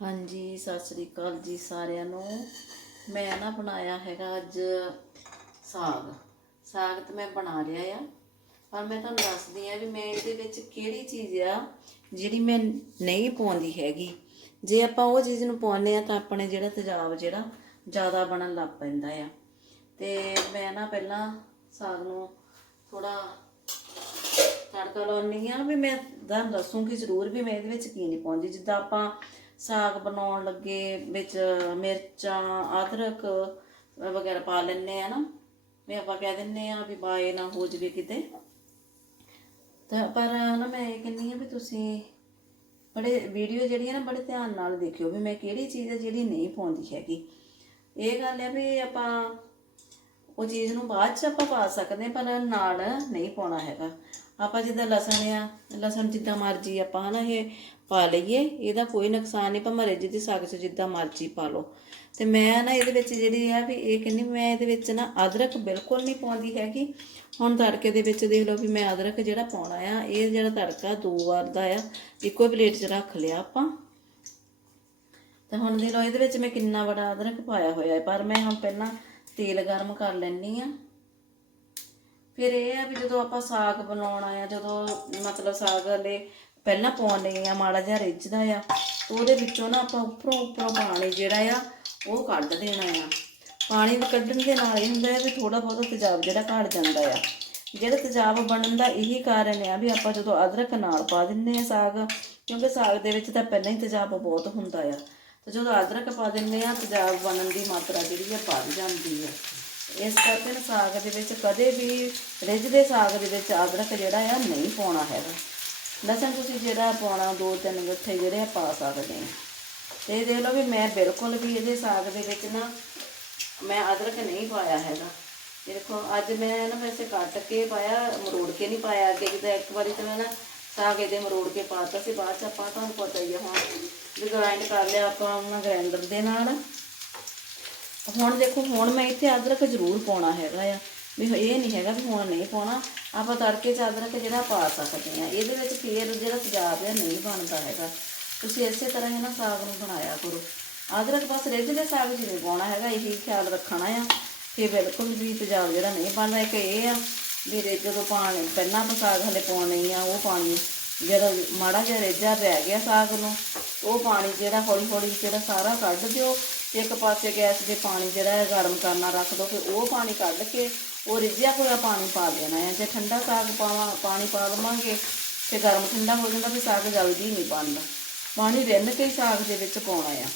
ਹਾਂਜੀ, ਸਤਿ ਸ੍ਰੀ ਅਕਾਲ ਜੀ ਸਾਰਿਆਂ ਨੂੰ। ਮੈਂ ਨਾ ਬਣਾਇਆ ਹੈਗਾ ਅੱਜ ਸਾਗ। ਸਾਗ ਤਾਂ ਮੈਂ ਬਣਾ ਲਿਆ ਆ, ਪਰ ਮੈਂ ਤੁਹਾਨੂੰ ਦੱਸਦੀ ਆ ਵੀ ਮੈਂ ਇਹਦੇ ਵਿੱਚ ਕਿਹੜੀ ਚੀਜ਼ ਆ ਜਿਹੜੀ ਮੈਂ ਨਹੀਂ ਪਾਉਂਦੀ ਹੈਗੀ। ਜੇ ਆਪਾਂ ਉਹ ਚੀਜ਼ ਨੂੰ ਪਾਉਂਦੇ ਆ ਤਾਂ ਆਪਣੇ ਜਿਹੜਾ ਤੇਜ਼ਾਬ ਜਿਹੜਾ ਜ਼ਿਆਦਾ ਬਣਨ ਲੱਗ ਪੈਂਦਾ ਆ। ਤੇ ਮੈਂ ਨਾ ਪਹਿਲਾਂ ਸਾਗ ਨੂੰ ਥੋੜਾ ਤੜਕਾ ਲਾਉਣੀ ਆ ਵੀ ਮੈਂ ਤੁਹਾਨੂੰ ਦੱਸੂਗੀ ਜ਼ਰੂਰ ਵੀ ਮੈਂ ਇਹਦੇ ਵਿੱਚ ਕੀ ਨਹੀਂ ਪਾਉਂਦੀ। ਜਿੱਦਾਂ ਆਪਾਂ ਸਾਗ ਬਣਾਉਣ ਲੱਗੇ, ਵਿੱਚ ਮਿਰਚਾਂ, ਅਦਰਕ ਵਗੈਰਾ ਪਾ ਲੈਂਦੇ ਆ ਨਾ। ਵੀ ਆਪਾਂ ਕਹਿ ਦਿੰਨੇ ਆ ਵੀ ਬਾਏ ਨਾ ਹੋ ਜਵੇ ਕਿਤੇ। ਤਾਂ ਪਰ ਨਾ ਮੈਂ ਇਹ ਕਹਿੰਨੀ ਆ ਵੀ ਤੁਸੀਂ ਬੜੇ ਵੀਡੀਓ ਜਿਹੜੀ ਹੈ ਨਾ ਬੜੇ ਧਿਆਨ ਨਾਲ ਦੇਖਿਓ ਵੀ ਮੈਂ ਕਿਹੜੀ ਚੀਜ਼ ਹੈ ਜਿਹੜੀ ਨਹੀਂ ਪਾਉਂਦੀ ਹੈਗੀ। ਇਹ ਗੱਲ ਹੈ ਵੀ ਆਪਾਂ ਉਹ ਚੀਜ਼ ਨੂੰ ਬਾਅਦ ਚ ਆਪਾਂ ਪਾ ਸਕਦੇ ਹਾਂ, ਪਰ ਨਾਲ ਨਹੀਂ ਪਾਉਣਾ ਹੈਗਾ। ਆਪਾਂ ਜਿੱਦਾਂ ਲਸਣ ਆ ਲਸਣ ਜਿੱਦਾਂ ਮਰਜ਼ੀ ਆਪਾਂ ਹਨਾ ਇਹ ਪਾ ਲਈਏ ਇਹਦਾ ਕੋਈ ਨੁਕਸਾਨ ਨਹੀਂ ਭਾਵੇਂ ਰਿੱਝ ਦੀ ਸਾਗ ਚ ਜਿੱਦਾਂ ਮਰਜ਼ੀ ਪਾ ਲਓ। ਤੇ ਮੈਂ ਨਾ ਇਹਦੇ ਵਿੱਚ ਜਿਹੜੀ ਆ ਵੀ ਇਹ ਕਹਿੰਦੀ ਮੈਂ ਇਹਦੇ ਵਿੱਚ ਨਾ ਅਦਰਕ ਬਿਲਕੁਲ ਨਹੀਂ ਪਾਉਂਦੀ ਹੈਗੀ। ਹੁਣ ਤੜਕੇ ਦੇ ਵਿੱਚ ਦੇਖ ਲਓ ਵੀ ਮੈਂ ਅਦਰਕ ਜਿਹੜਾ ਪਾਉਣਾ ਆ ਇਹ ਜਿਹੜਾ ਤੜਕਾ ਦੋ ਵਾਰ ਦਾ ਆ ਇੱਕੋ ਪਲੇਟ 'ਚ ਰੱਖ ਲਿਆ ਆਪਾਂ। ਤਾਂ ਹੁਣ ਦੇਖ ਲਓ ਇਹਦੇ ਵਿੱਚ ਮੈਂ ਕਿੰਨਾ ਬੜਾ ਅਦਰਕ ਪਾਇਆ ਹੋਇਆ ਹੈ ਪਰ ਮੈਂ ਹੁਣ ਪਹਿਲਾਂ ਤੇਲ ਗਰਮ ਕਰ ਲੈਣੀ ਆ। ਫਿਰ ਇਹ ਆ ਵੀ ਜਦੋਂ ਆਪਾਂ ਸਾਗ ਬਣਾਉਣਾ ਆ, ਜਦੋਂ ਮਤਲਬ ਸਾਗ ਹਲੇ ਪਹਿਲਾਂ ਪਾਉਣੇ ਆ, ਮਾੜਾ ਜਿਹਾ ਰਿੱਝਦਾ ਆ, ਤੇ ਉਹਦੇ ਵਿੱਚੋਂ ਨਾ ਆਪਾਂ ਉੱਪਰੋਂ ਉੱਪਰੋਂ ਪਾਣੀ ਜਿਹੜਾ ਆ, ਉਹ ਕੱਢ ਦੇਣਾ ਆ। ਪਾਣੀ ਕੱਢਣ ਦੇ ਨਾਲ ਇਹ ਹੁੰਦਾ ਹੈ ਵੀ ਥੋੜਾ ਬਹੁਤਾ ਤੇਜ਼ਾਬ ਜਿਹੜਾ ਘਟ ਜਾਂਦਾ ਆ। ਜਿਹੜਾ ਤੇਜ਼ਾਬ ਬਣਨ ਦਾ ਇਹੀ ਕਾਰਨ ਆ ਵੀ ਆਪਾਂ ਜਦੋਂ ਅਦਰਕ ਨਾਲ ਪਾ ਦਿੰਨੇ ਆ ਸਾਗ, ਕਿਉਂਕਿ ਸਾਗ ਦੇ ਵਿੱਚ ਤਾਂ ਪਹਿਲਾਂ ਹੀ ਤੇਜ਼ਾਬ ਬਹੁਤ ਹੁੰਦਾ ਆ। ਤੇ ਜਦੋਂ ਅਦਰਕ ਪਾ ਦਿੰਨੇ ਆ ਤੇਜ਼ਾਬ ਬਣਨ ਦੀ ਮਾਤਰਾ ਜਿਹੜੀ ਆ ਵੱਧ ਜਾਂਦੀ ਆ। ਇਸ ਕਰਕੇ ਨਾ ਸਾਗ ਦੇ ਵਿੱਚ ਕਦੇ ਵੀ ਰਿੱਝਦੇ ਸਾਗ ਦੇ ਵਿੱਚ ਅਦਰਕ ਜਿਹੜਾ ਆ ਨਹੀਂ ਪਾਉਣਾ ਹੈਗਾ। ਲਸਣ ਤੁਸੀਂ ਜਿਹੜਾ ਪਾਉਣਾ, ਦੋ ਤਿੰਨ ਗੱਠੇ ਜਿਹੜੇ ਆ ਪਾ ਸਕਦੇ ਆ। ਤੇ ਇਹ ਦੇਖ ਲਓ ਵੀ ਮੈਂ ਬਿਲਕੁਲ ਵੀ ਇਹਦੇ ਸਾਗ ਦੇ ਵਿੱਚ ਨਾ ਮੈਂ ਅਦਰਕ ਨਹੀਂ ਪਾਇਆ ਹੈਗਾ। ਦੇਖੋ, ਅੱਜ ਮੈਂ ਨਾ ਵੈਸੇ ਕੱਟ ਕੇ ਪਾਇਆ, ਮਰੋੜ ਕੇ ਨਹੀਂ ਪਾਇਆ, ਅੱਗੇ ਕਿਤੇ ਇੱਕ ਵਾਰੀ ਤਾਂ ਮੈਂ ਨਾ ਸਾਗ ਇਹਦੇ ਮਰੋੜ ਕੇ ਪਾਤਾ ਸੀ, ਬਾਅਦ ਚ ਆਪਾਂ ਤੁਹਾਨੂੰ ਪਤਾ ਹੀ ਆ ਹੁਣ ਵੀ ਗ੍ਰਾਈਂਡ ਕਰ ਲਿਆ ਆਪਾਂ ਉਹਨਾਂ ਗ੍ਰਾਈਂਡਰ ਦੇ ਨਾਲ। ਹੁਣ ਦੇਖੋ, ਹੁਣ ਮੈਂ ਇੱਥੇ ਅਦਰਕ ਜ਼ਰੂਰ ਪਾਉਣਾ ਹੈਗਾ ਆ। ਵੀ ਇਹ ਨਹੀਂ ਹੈਗਾ ਵੀ ਹੁਣ ਨਹੀਂ ਪਾਉਣਾ। ਆਪਾਂ ਤੜਕੇ ਚ ਅਦਰਕ ਜਿਹੜਾ ਪਾ ਸਕਦੇ ਆ, ਇਹਦੇ ਵਿੱਚ ਫੇਰ ਜਿਹੜਾ ਤੇਜ਼ਾਬ ਆ ਨਹੀਂ ਬਣਦਾ ਹੈਗਾ। ਤੁਸੀਂ ਇਸੇ ਤਰ੍ਹਾਂ ਹੀ ਨਾ ਸਾਗ ਨੂੰ ਬਣਾਇਆ ਕਰੋ। ਅਦਰਕ ਬਸ ਰਿੱਝ ਦੇ ਸਾਗ 'ਚ ਨਹੀਂ ਪਾਉਣਾ ਹੈਗਾ, ਇਹੀ ਖਿਆਲ ਰੱਖਣਾ ਆ। ਕਿ ਬਿਲਕੁਲ ਵੀ ਤੇਜ਼ਾਬ ਜਿਹੜਾ ਨਹੀਂ ਬਣਦਾ, ਇੱਕ ਇਹ ਆ ਵੀਰੇ ਜਦੋਂ ਪਾਣੀ, ਪਹਿਲਾਂ ਆਪਾਂ ਸਾਗ ਹਲੇ ਪਾਉਣੇ ਆ, ਉਹ ਪਾਣੀ ਜਦੋਂ ਮਾੜਾ ਜਿਹਾ ਰੇਜਾ ਰਹਿ ਗਿਆ ਸਾਗ ਨੂੰ, ਉਹ ਪਾਣੀ ਜਿਹੜਾ ਹੌਲੀ ਹੌਲੀ ਜਿਹੜਾ ਸਾਰਾ ਕੱਢ ਦਿਓ ਤੇ ਇੱਕ ਪਾਸੇ ਗੈਸ ਦੇ ਪਾਣੀ ਜਿਹੜਾ ਹੈ ਗਰਮ ਕਰਨਾ ਰੱਖ ਦਿਓ ਫਿਰ ਉਹ ਪਾਣੀ ਕੱਢ ਕੇ ਉਹ ਰਿੱਝਿਆ ਹੋਇਆ ਪਾਣੀ ਪਾ ਦੇਣਾ ਹੈ। ਜੇ ਠੰਡਾ ਸਾਗ ਪਾਵਾਂ, ਪਾਣੀ ਪਾ ਲਵਾਂਗੇ ਤੇ ਗਰਮ ਠੰਡਾ ਹੋ ਜਾਂਦਾ ਫਿਰ ਸਾਗ ਜਲਦੀ ਨਹੀਂ ਬਣਦਾ। ਪਾਣੀ ਰਿੰਨ ਕੇ ਹੀ ਸਾਗ ਦੇ ਵਿੱਚ ਪਾਉਣਾ ਆ।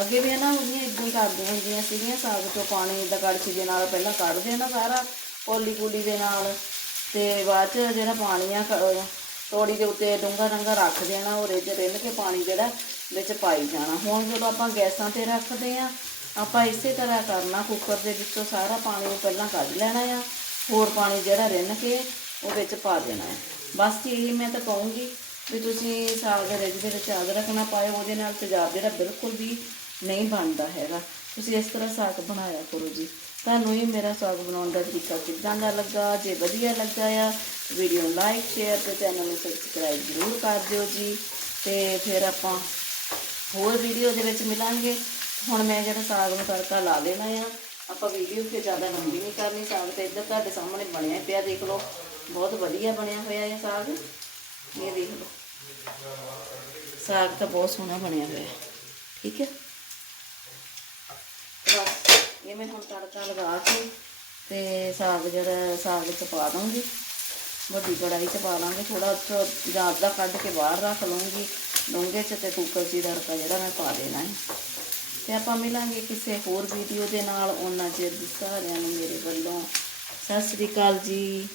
ਅੱਗੇ ਵੀ ਨਾ ਉਹਦੀਆਂ ਇਦਾਂ ਹੀ ਕਰਦੀਆਂ ਹੁੰਦੀਆਂ ਸੀਗੀਆਂ, ਸਾਗ ਚੋਂ ਪਾਣੀ ਦਾ ਕੜਛੀ ਦੇ ਨਾਲ ਪਹਿਲਾਂ ਕੱਢ ਦੇਣਾ ਸਾਰਾ ਕੋਲੀ ਕੂਲੀ ਦੇ ਨਾਲ ਤੇ ਬਾਅਦ ਚ ਜਿਹੜਾ ਪਾਣੀ ਆ ਕ- ਤੋੜੀ ਦੇ ਉੱਤੇ ਡੂੰਘਾ ਡੰਗਾ ਰੱਖ ਦੇਣਾ, ਉਹ ਰਿੱਝ ਰਿੰਨ ਕੇ ਪਾਣੀ ਜਿਹੜਾ ਵਿੱਚ ਪਾਈ ਜਾਣਾ। ਹੁਣ ਜਦੋਂ ਆਪਾਂ ਗੈਸਾਂ ਤੇ ਰੱਖਦੇ ਆ, ਆਪਾਂ ਇਸੇ ਤਰ੍ਹਾਂ ਕਰਨਾ, ਕੁੱਕਰ ਦੇ ਵਿੱਚੋਂ ਸਾਰਾ ਪਾਣੀ ਨੂੰ ਪਹਿਲਾਂ ਕੱਢ ਲੈਣਾ ਆ, ਹੋਰ ਪਾਣੀ ਜਿਹੜਾ ਰਿੰਨ ਕੇ ਉਹ ਵਿੱਚ ਪਾ ਦੇਣਾ ਹੈ ਬਸ ਇਹ ਮੈਂ ਤਾਂ ਕਹੂੰਗੀ ਵੀ ਤੁਸੀਂ ਸਾਗ ਰਿੱਝ ਦੇ ਵਿੱਚ ਅਦਰਕ ਰੱਖਣਾ ਪਾਇਓ, ਉਹਦੇ ਨਾਲ ਤੇਜ਼ਾਬ ਜਿਹੜਾ ਬਿਲਕੁਲ ਵੀ ਨਹੀਂ ਬਣਦਾ ਹੈਗਾ। ਤੁਸੀਂ ਇਸ ਤਰ੍ਹਾਂ ਸਾਗ ਬਣਾਇਆ ਕਰੋ ਜੀ। ਤੁਹਾਨੂੰ ਇਹ ਮੇਰਾ ਸਾਗ ਬਣਾਉਣ ਦਾ ਤਰੀਕਾ ਕਿੱਦਾਂ ਦਾ ਲੱਗਾ, ਜੇ ਵਧੀਆ ਲੱਗਾ ਆ, ਵੀਡੀਓ ਨੂੰ ਲਾਈਕ, ਸ਼ੇਅਰ ਤੇ ਚੈਨਲ ਨੂੰ ਸਬਸਕ੍ਰਾਈਬ ਜ਼ਰੂਰ ਕਰ ਦਿਓ ਜੀ। ਤੇ ਫਿਰ ਆਪਾਂ ਹੋਰ ਵੀਡੀਓ ਦੇ ਵਿੱਚ ਮਿਲਾਂਗੇ। ਹੁਣ ਮੈਂ ਜਿਹੜਾ ਸਾਗ ਨੂੰ ਤੜਕਾ ਲਾ ਦੇਣਾ ਆ, ਆਪਾਂ ਵੀਡੀਓ ਤੇ ਜ਼ਿਆਦਾ ਲੰਬੀ ਨਹੀਂ ਕਰਨੀ ਸਾਗ ਤੇ ਇੱਧਰ ਤੁਹਾਡੇ ਸਾਹਮਣੇ ਬਣਿਆ ਪਿਆ ਦੇਖ ਲਓ। ਬਹੁਤ ਵਧੀਆ ਬਣਿਆ ਹੋਇਆ ਹੈ ਸਾਗ। ਇਹ ਦੇਖ ਲਓ। ਸਾਗ ਤਾਂ ਬਹੁਤ ਸੋਹਣਾ ਬਣਿਆ ਹੋਇਆ। ਠੀਕ ਹੈ। ਬਸ ਇਹ ਮੈਂ ਹੁਣ ਤੜਕਾ ਲਗਾ ਕੇ ਤੇ ਸਾਗ ਜਿਹੜਾ ਸਾਗ ਚ ਪਾ ਦੂੰਗੀ ਵੱਡੀ ਕੜਾਹੀ ਚ ਪਾ ਲਾਂਗੇ ਥੋੜਾ ਉੱਚੋਂ ਜ਼ਿਆਦਾ ਕੱਢ ਕੇ ਬਾਹਰ ਰੱਖ ਲਵਾਂਗੀ ਡੋਂਗੇ ਚ ਤੇ ਕੁੱਕਰ 'ਚ ਹੀ ਤੜਕਾ ਜਿਹੜਾ ਮੈਂ ਪਾ ਦੇਣਾ ਹੈ। ਤੇ ਆਪਾਂ ਮਿਲਾਂਗੇ ਕਿਸੇ ਹੋਰ ਵੀਡੀਓ ਦੇ ਨਾਲ। ਉਹਨਾਂ ਚਿਰ ਸਾਰਿਆਂ ਨੂੰ ਮੇਰੇ ਵੱਲੋਂ। ਸਤਿ ਸ੍ਰੀ ਅਕਾਲ ਜੀ।